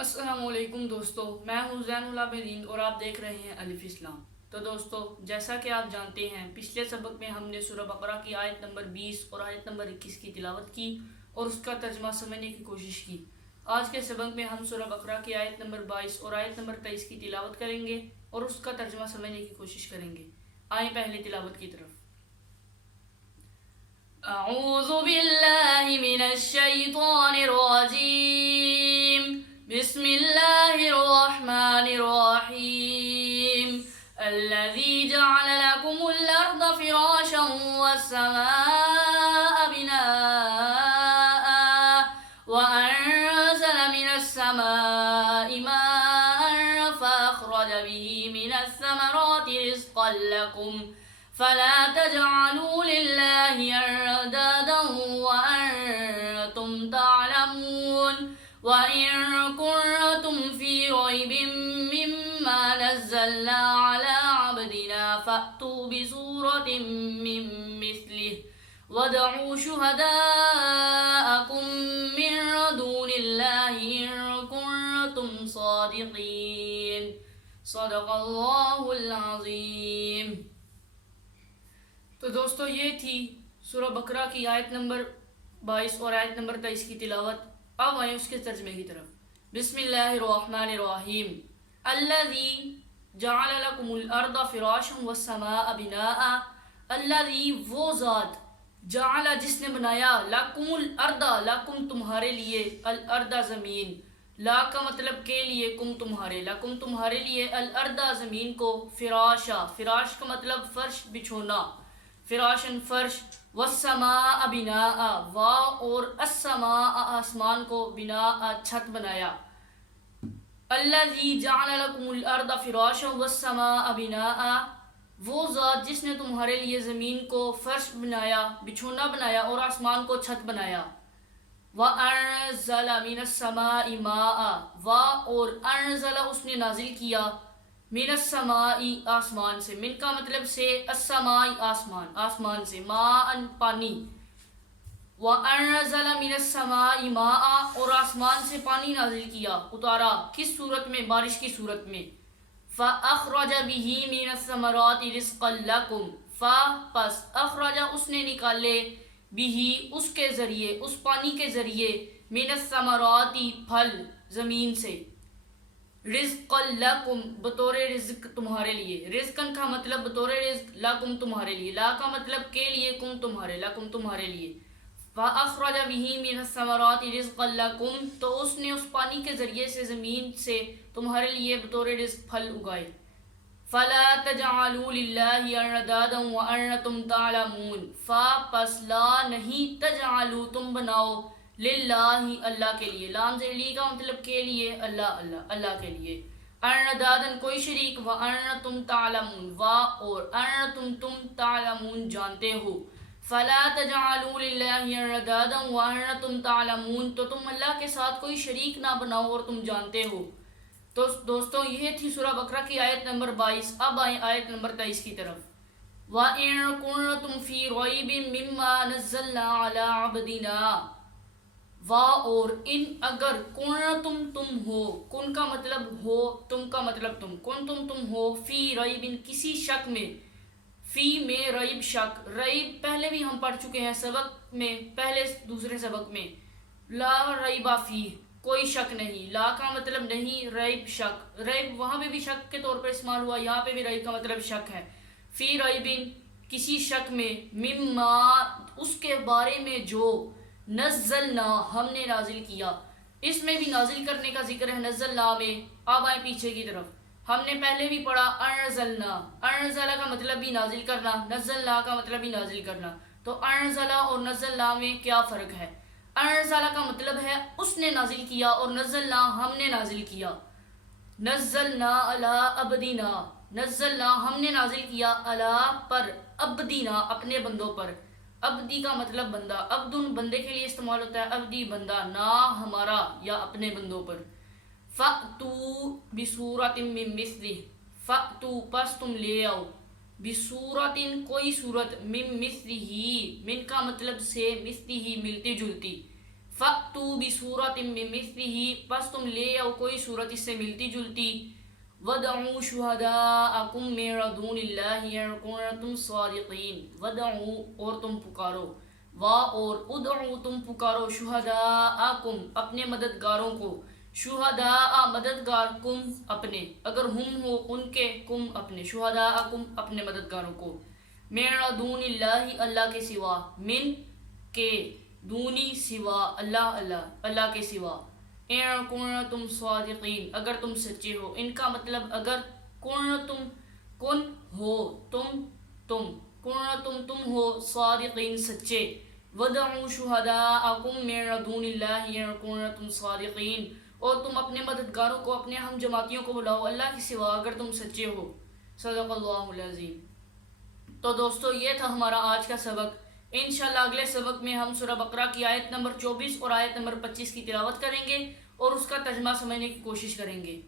السلام علیکم دوستو، میں ہوں زین العابدین اور آپ دیکھ رہے ہیں الف اسلام۔ تو دوستو، جیسا کہ آپ جانتے ہیں پچھلے سبق میں ہم نے سورہ بقرہ کی آیت نمبر 20 اور آیت نمبر 21 کی تلاوت کی اور اس کا ترجمہ سمجھنے کی کوشش کی۔ آج کے سبق میں ہم سورہ بقرہ کی آیت نمبر 22 اور آیت نمبر 23 کی تلاوت کریں گے اور اس کا ترجمہ سمجھنے کی کوشش کریں گے۔ آئیں پہلے تلاوت کی طرف۔ اعوذ باللہ من الشیطان الرجیم، بسم اللہ الرحمن الرحیم۔ الذی جعل لکم الارض فراشا والسماء بناء وانزل من السماء ماء فاخرج به من الثمرات رزقا لکم فلا تجعلوا لله اندادا وانتم تعلمون وان كنتم في ريب مما نزلنا على عبدنا فأتوا بسورة من مثله وادعوا شهداءكم من دون الله ان كنتم صادقين صدق اللہ العظیم۔ تو دوستو، یہ تھی سورہ بقرہ کی آیت نمبر 22 اور آیت نمبر 23 کی تلاوت۔ اب آئیں اس کے ترجمے کی طرف۔ بسم اللہ الرحمن الرحیم۔ الذی جعل لکم الارض فراشا والسماء بناء۔ الذی، وہ ذات، جعل، جس نے بنایا، لکم الارض، لکم تمہارے لیے، الارض زمین، لا کا مطلب کے لیے، کم تمہارے، لکم تمہارے لیے، الارض زمین کو، فراشا، فراش کا مطلب فرش، بچھونا، فراشن فرش، والسماء بناء، وا اور السماء آسمان کو، بناء چھت بنایا۔ الذی جعل لکم الارض فراشا والسماء بناء، وہ ذات جس نے تمہارے لیے زمین کو فرش بنایا، بچھونا بنایا اور آسمان کو چھت بنایا۔ وَأَنزَلَ مِنَ السَّمَاءِ مَاءً، وا اور انزل، اس نے نازل کیا، من السماء، آسمان سے، من کا مطلب سے، السماء آسمان، آسمان سے، ماء پانی، وَأَنزَلَ مِنَ السَّمَاءِ مَاءً، اور آسمان سے پانی نازل کیا، اتارا، کس صورت میں؟ بارش کی صورت میں۔ فَأَخْرَجَ بِهِ مِنَ الثَّمَرَاتِ رِزْقًا لَكُمْ، پس اخرج، اس نے نکالے، بِهِ، اس کے ذریعے، اس پانی کے ذریعے، من الثمرات، پھل، زمین سے، رزقا لکم، بطور رزق تمہارے لیے، رزقن کا مطلب بطور رزق، لکم تمہارے لیے، لا کا مطلب کے لیے، کم تمہارے، لکم تمہارے لیے۔ فَأَخْرَجَ بِهِ مِنَ الثَّمَرَاتِ رِزْقًا لَكُمْ، تو اس نے اس پانی کے ذریعے سے زمین سے تمہارے لیے بطور رزق پھل اگائے۔ فَلَا تَجْعَلُوا لِلَّهِ أَنْدَادًا وَأَنْتُمْ تَعْلَمُونَ، پس لا، نہیں، تجعلوا، تم بناؤ، للہ، اللہ کے لیے، لام لی کا مطلب کے لیے، اللہ، اللہ، اللہ کے لیے، اندادن، کوئی شریک، وانتم تعلمون، وا اور انتم، تم، تعلمون، جانتے ہو، فلا تجعلوا للہ اندادا وانتم تعلمون، تو تم اللہ کے ساتھ کوئی شریک نہ بناؤ اور تم جانتے ہو۔ تو دوستو، یہ تھی سورہ بقرہ کی آیت نمبر 22۔ اب آئیں آیت نمبر 23 کی طرف۔ وَإِن كُنتُمْ فِي رَيْبٍ مِّمَّا نَزَّلْنَا عَلَىٰ عَبْدِنَا، وا اور ان، اگر، تم ہو، کن کا مطلب ہو، تم کا مطلب تم، تم ہو، فی ریب، کسی شک میں، فی میں ریب شک، ریب پہلے بھی ہم پڑھ چکے ہیں سبق میں، پہلے دوسرے سبق میں، لا ریبا فی، کوئی شک نہیں، لا کا مطلب نہیں، ریب شک، ریب وہاں پہ بھی شک کے طور پر استعمال ہوا، یہاں پہ بھی ریب کا مطلب شک ہے۔ فی ریبن، کسی شک میں، مما، اس کے بارے میں جو، نزلنا، ہم نے نازل کیا، اس میں بھی نازل کرنے کا ذکر ہے نزلنا میں۔ اب آئے پیچھے کی طرف، ہم نے پہلے بھی پڑھا انزلنا، انزلہ کا مطلب بھی نازل کرنا، نزلنا کا مطلب بھی نازل کرنا، تو انزلہ اور نزلنا میں کیا فرق ہے؟ انزلہ کا مطلب ہے اس نے نازل کیا اور نزلنا ہم نے نازل کیا۔ نزلنا علی عبدنا، نزلنا ہم نے نازل کیا، علی پر، عبدنا اپنے بندوں پر، عبدی کا مطلب بندہ، عبدن بندے کے لیے استعمال ہوتا ہے، عبدی بندہ، نا ہمارا یا اپنے بندوں پر۔ فَأْتُوا بِسُورَةٍ مِّن مِّثْلِهِ، فَأْتُوا، پس تم لے آؤ، بِسُورَةٍ کوئی صورت، مِّن مِّثْلِهِ، من کا مطلب سے، مِثْلِهِ ملتی جلتی، فَأْتُوا بِسُورَةٍ مِّن مِثْلِهِ پس تم لے آؤ کوئی صورت اس سے ملتی جلتی وَدْعُوا شُهَدَاءَكُم مِّن دُونِ اللَّهِ إِن كُنتُمْ صَادِقِينَ وَدْعُوا اور تم پکارو وا اور ادعوا تم پکارو شہداءکم اپنے مددگاروں کو شہداء مددگار کم اپنے اگر ہم ہو ان کے کم اپنے شہداءکم اپنے مددگاروں کو من دون اللہ اللہ کے سوا من کے دونی سوا اللہ کے سوا ان کنتم صادقین اگر تم سچے ہو ان کا مطلب اگر کنتم کن ہو تم تم ہو صادقین سچے وَدْعُوا شُهَدَاءَكُم مِّن دُونِ اللَّهِ إِن كُنتُمْ صَادِقِينَ اور تم اپنے مددگاروں کو اپنے ہم جماعتیوں کو بلاؤ اللہ کے سوا اگر تم سچے ہو صدق اللہ العظیم۔ تو دوستو یہ تھا ہمارا آج کا سبق۔ انشاءاللہ اگلے سبق میں ہم سورہ بقرہ کی آیت نمبر 24 اور آیت نمبر 25 کی تلاوت کریں گے اور اس کا ترجمہ سمجھنے کی کوشش کریں گے۔